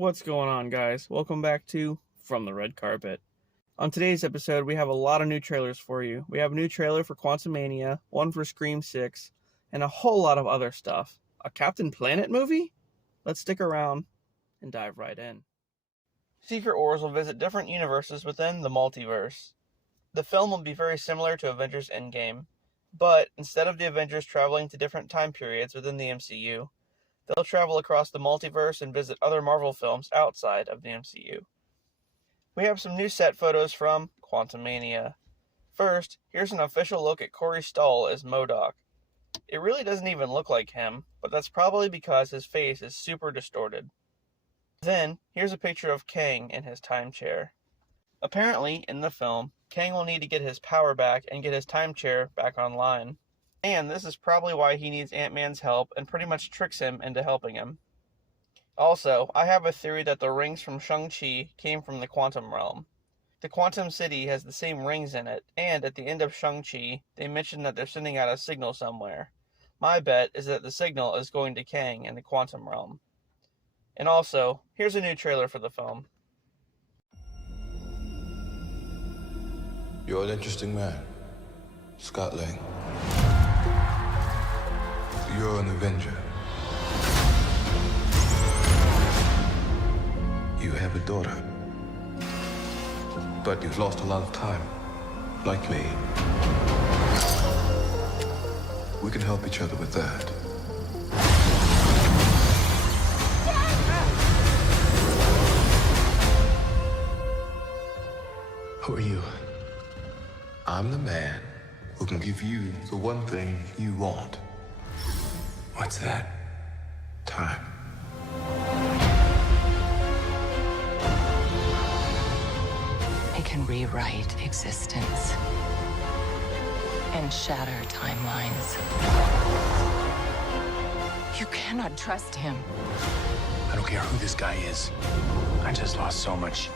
What's going on, guys? Welcome back to From the Red Carpet. On today's episode, we have a lot of new trailers for you. We have a new trailer for Quantumania, one for Scream 6, and a whole lot of other stuff. A Captain Planet movie? Let's stick around and dive right in. Secret Wars will visit different universes within the multiverse. The film will be very similar to Avengers Endgame, but instead of the Avengers traveling to different time periods within the MCU, they'll travel across the multiverse and visit other Marvel films outside of the MCU. We have some new set photos from Quantumania. First, here's an official look at Corey Stoll as M.O.D.O.K. It really doesn't even look like him, but that's probably because his face is super distorted. Then, here's a picture of Kang in his time chair. Apparently, in the film, Kang will need to get his power back and get his time chair back online. And this is probably why he needs Ant-Man's help and pretty much tricks him into helping him. Also, I have a theory that the rings from Shang-Chi came from the Quantum Realm. The Quantum City has the same rings in it, and at the end of Shang-Chi, they mention that they're sending out a signal somewhere. My bet is that the signal is going to Kang in the Quantum Realm. And also, here's a new trailer for the film. You're an interesting man, Scott Lang. You're an Avenger. You have a daughter. But you've lost a lot of time, like me. We can help each other with that. Who are you? I'm the man who can give you the one thing you want. What's that? Time. It can rewrite existence and shatter timelines. You cannot trust him. I don't care who this guy is. I just lost so much.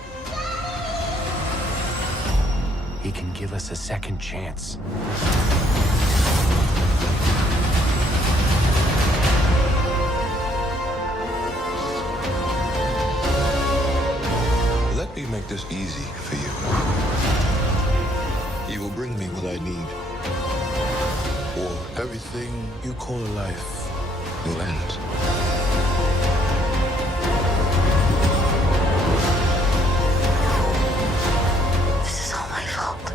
He can give us a second chance. Let me make this easy for you. You will bring me what I need, or everything you call a life will end. This is all my fault.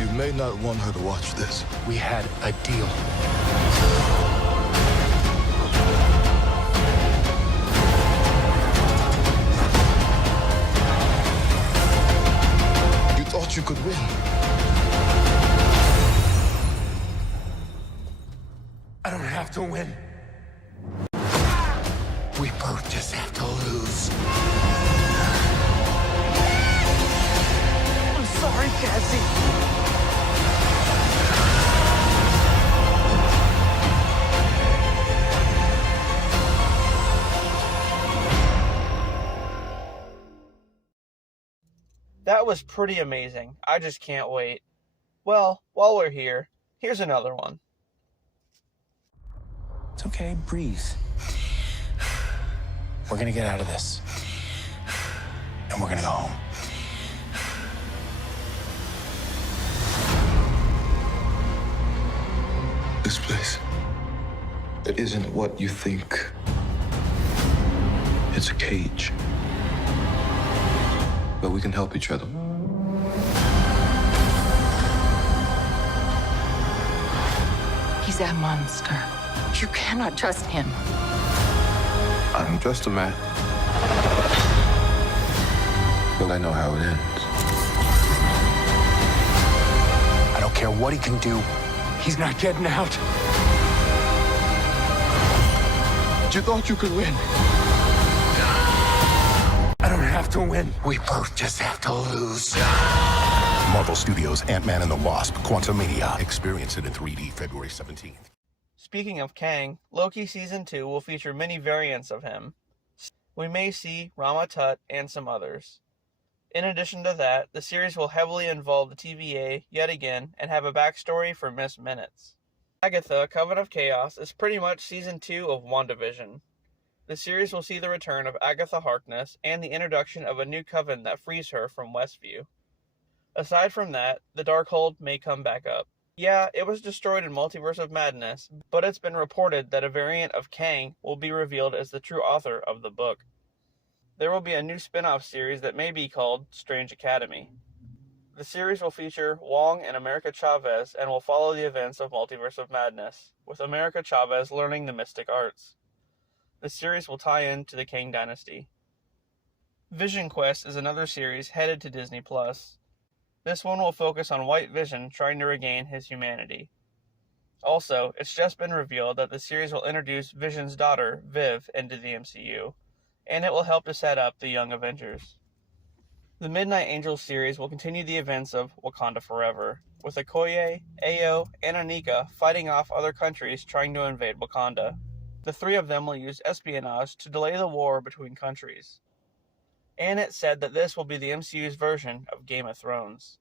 You may not want her to watch this. We had a deal. You could win. I don't have to win. We both just have to lose. I'm sorry, Cassie. That was pretty amazing. I just can't wait. Well, while we're here, here's another one. It's okay, breathe. We're gonna get out of this. And we're gonna go home. This place, it isn't what you think. It's a cage. But we can help each other. He's a monster. You cannot trust him. I'm just a man. But I know how it ends. I don't care what he can do. He's not getting out. You thought you could win. I don't have to win. We both just have to lose. Marvel Studios' Ant-Man and the Wasp, Quantumania. Experience it in 3D February 17th. Speaking of Kang, Loki Season 2 will feature many variants of him. We may see Rama Tut and some others. In addition to that, the series will heavily involve the TVA yet again and have a backstory for Miss Minutes. Agatha, Coven of Chaos is pretty much Season 2 of WandaVision. The series will see the return of Agatha Harkness and the introduction of a new coven that frees her from Westview. Aside from that, the Darkhold may come back up. Yeah, it was destroyed in Multiverse of Madness, but it's been reported that a variant of Kang will be revealed as the true author of the book. There will be a new spin-off series that may be called Strange Academy. The series will feature Wong and America Chavez and will follow the events of Multiverse of Madness, with America Chavez learning the mystic arts. The series will tie in to the Kang Dynasty. Vision Quest is another series headed to Disney+. This one will focus on White Vision trying to regain his humanity. Also, it's just been revealed that the series will introduce Vision's daughter, Viv, into the MCU, and it will help to set up the Young Avengers. The Midnight Angels series will continue the events of Wakanda Forever, with Okoye, Ayo, and Anika fighting off other countries trying to invade Wakanda. The three of them will use espionage to delay the war between countries. And it's said that this will be the MCU's version of Game of Thrones.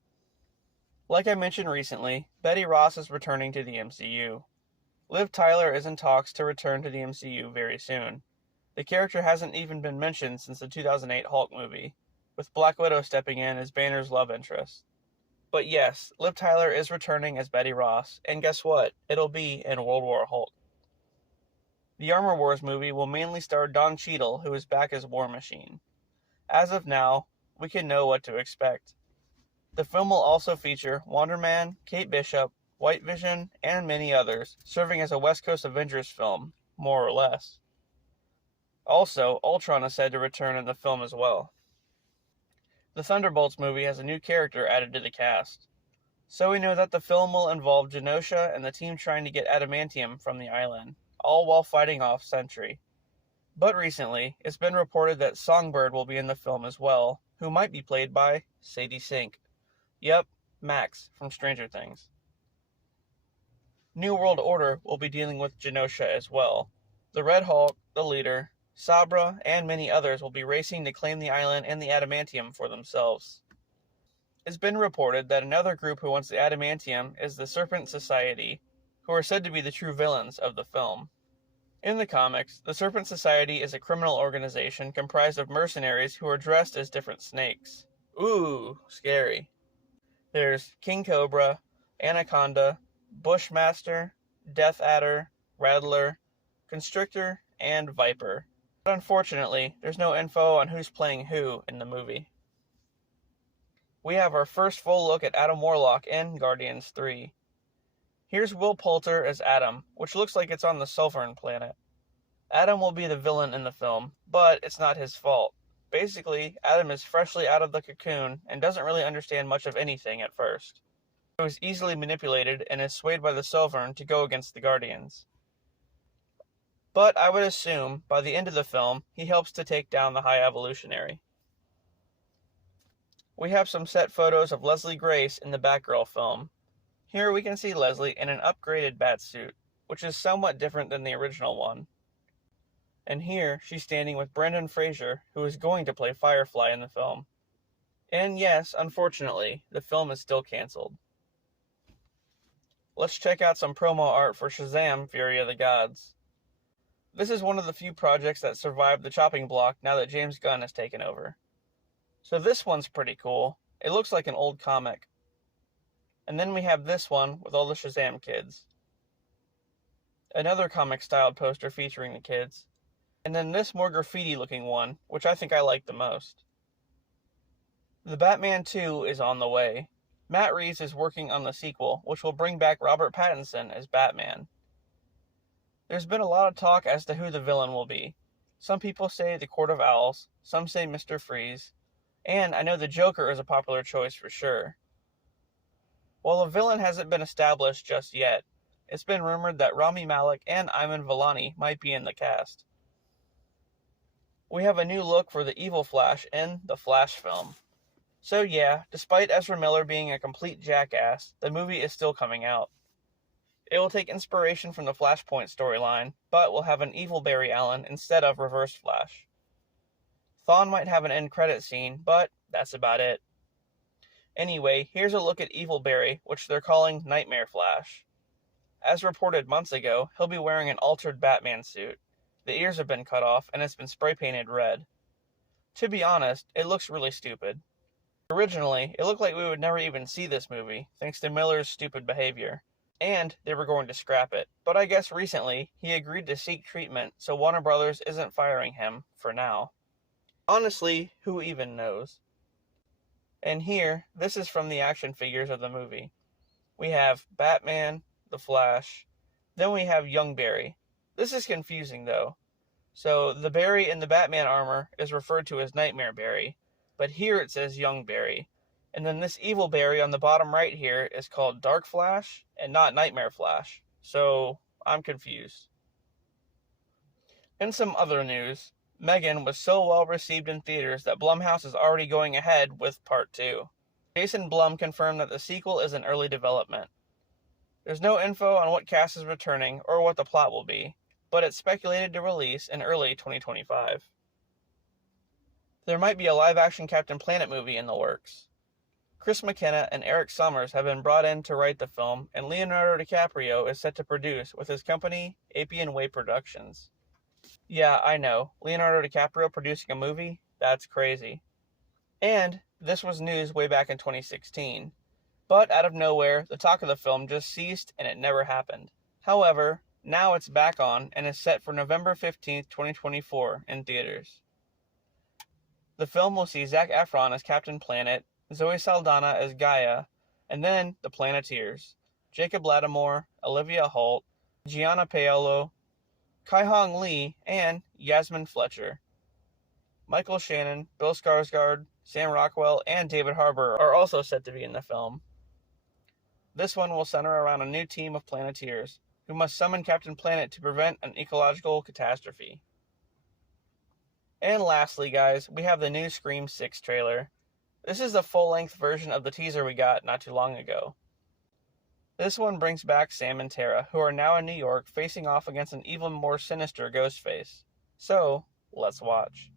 Like I mentioned recently, Betty Ross is returning to the MCU. Liv Tyler is in talks to return to the MCU very soon. The character hasn't even been mentioned since the 2008 Hulk movie, with Black Widow stepping in as Banner's love interest. But yes, Liv Tyler is returning as Betty Ross, and guess what? It'll be in World War Hulk. The Armor Wars movie will mainly star Don Cheadle, who is back as War Machine. As of now, we can know what to expect. The film will also feature Wonder Man, Kate Bishop, White Vision, and many others, serving as a West Coast Avengers film, more or less. Also, Ultron is said to return in the film as well. The Thunderbolts movie has a new character added to the cast. So we know that the film will involve Genosha and the team trying to get adamantium from the island, all while fighting off Sentry. But recently, it's been reported that Songbird will be in the film as well, who might be played by Sadie Sink. Yep, Max from Stranger Things. New World Order will be dealing with Genosha as well. The Red Hulk, the leader, Sabra, and many others will be racing to claim the island and the adamantium for themselves. It's been reported that another group who wants the adamantium is the Serpent Society, who are said to be the true villains of the film. In the comics, the Serpent Society is a criminal organization comprised of mercenaries who are dressed as different snakes. Ooh, scary. There's King Cobra, Anaconda, Bushmaster, Death Adder, Rattler, Constrictor, and Viper. But unfortunately, there's no info on who's playing who in the movie. We have our first full look at Adam Warlock in Guardians 3. Here's Will Poulter as Adam, which looks like it's on the Sulfurn planet. Adam will be the villain in the film, but it's not his fault. Basically, Adam is freshly out of the cocoon and doesn't really understand much of anything at first. He was easily manipulated and is swayed by the Sulfurn to go against the Guardians. But I would assume, by the end of the film, he helps to take down the High Evolutionary. We have some set photos of Leslie Grace in the Batgirl film. Here we can see Leslie in an upgraded batsuit, which is somewhat different than the original one. And here she's standing with Brendan Fraser, who is going to play Firefly in the film. And yes, unfortunately, the film is still cancelled. Let's check out some promo art for Shazam! Fury of the Gods. This is one of the few projects that survived the chopping block now that James Gunn has taken over. So this one's pretty cool. It looks like an old comic. And then we have this one with all the Shazam kids. Another comic-styled poster featuring the kids. And then this more graffiti-looking one, which I think I like the most. The Batman 2 is on the way. Matt Reeves is working on the sequel, which will bring back Robert Pattinson as Batman. There's been a lot of talk as to who the villain will be. Some people say the Court of Owls, some say Mr. Freeze, and I know the Joker is a popular choice for sure. While a villain hasn't been established just yet, it's been rumored that Rami Malek and Ayman Vellani might be in the cast. We have a new look for the evil Flash in the Flash film. So yeah, despite Ezra Miller being a complete jackass, the movie is still coming out. It will take inspiration from the Flashpoint storyline, but will have an evil Barry Allen instead of Reverse Flash. Thawne might have an end credit scene, but that's about it. Anyway, here's a look at Evil Barry, which they're calling Nightmare Flash. As reported months ago, he'll be wearing an altered Batman suit. The ears have been cut off, and it's been spray painted red. To be honest, it looks really stupid. Originally, it looked like we would never even see this movie, thanks to Miller's stupid behavior. And they were going to scrap it. But I guess recently, he agreed to seek treatment, so Warner Brothers isn't firing him, for now. Honestly, who even knows? And here, this is from the action figures of the movie. We have Batman, the Flash, then we have young Barry. This is confusing though. So the Barry in the Batman armor is referred to as Nightmare Barry, but here it says young Barry. And then this evil Barry on the bottom right here is called Dark Flash and not Nightmare Flash. So I'm confused. In some other news, Megan was so well received in theaters that Blumhouse is already going ahead with Part 2. Jason Blum confirmed that the sequel is in early development. There's no info on what cast is returning or what the plot will be, but it's speculated to release in early 2025. There might be a live-action Captain Planet movie in the works. Chris McKenna and Eric Summers have been brought in to write the film, and Leonardo DiCaprio is set to produce with his company, Appian Way Productions. Yeah, I know, Leonardo DiCaprio producing a movie? That's crazy. And this was news way back in 2016. But out of nowhere, the talk of the film just ceased and it never happened. However, now it's back on and is set for November 15th, 2024 in theaters. The film will see Zac Efron as Captain Planet, Zoe Saldana as Gaia, and then the Planeteers, Jacob Latimore, Olivia Holt, Gianna Paolo, Kai Hong Lee, and Yasmin Fletcher. Michael Shannon, Bill Skarsgård, Sam Rockwell, and David Harbour are also set to be in the film. This one will center around a new team of Planeteers, who must summon Captain Planet to prevent an ecological catastrophe. And lastly, guys, we have the new Scream 6 trailer. This is the full-length version of the teaser we got not too long ago. This one brings back Sam and Tara, who are now in New York facing off against an even more sinister Ghostface. So, let's watch.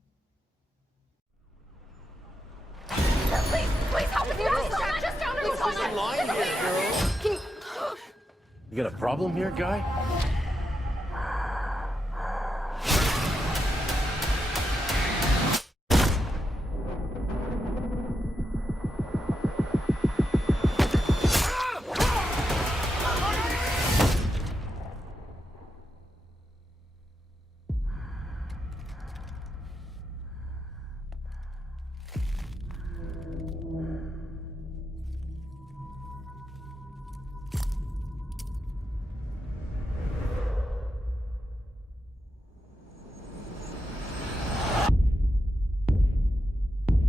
Please help us. Just down here. There's a line here, girl. You got a problem here, guy?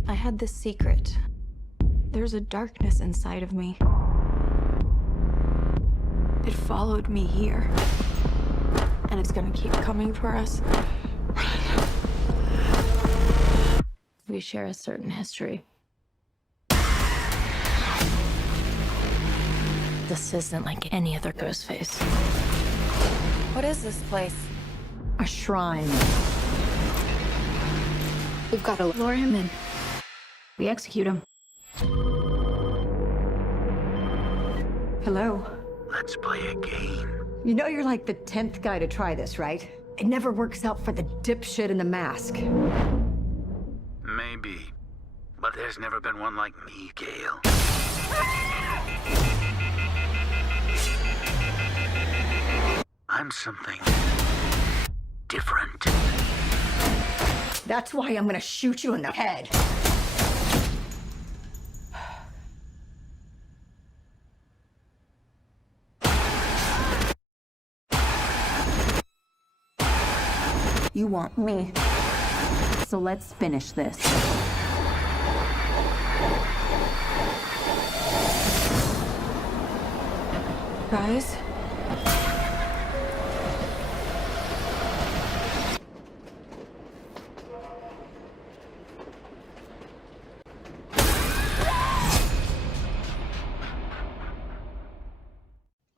I had this secret. There's a darkness inside of me. It followed me here. And it's gonna keep coming for us. We share a certain history. This isn't like any other Ghostface. What is this place? A shrine. We've got to lure him in. We execute him. Hello? Let's play a game. You know you're like the 10th guy to try this, right? It never works out for the dipshit in the mask. Maybe. But there's never been one like me, Gale. I'm something different. That's why I'm gonna shoot you in the head. You want me. So let's finish this. Guys?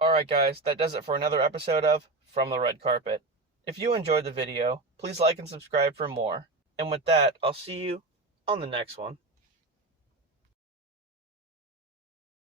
Alright guys, that does it for another episode of From the Red Carpet. If you enjoyed the video, please like and subscribe for more. And with that, I'll see you on the next one.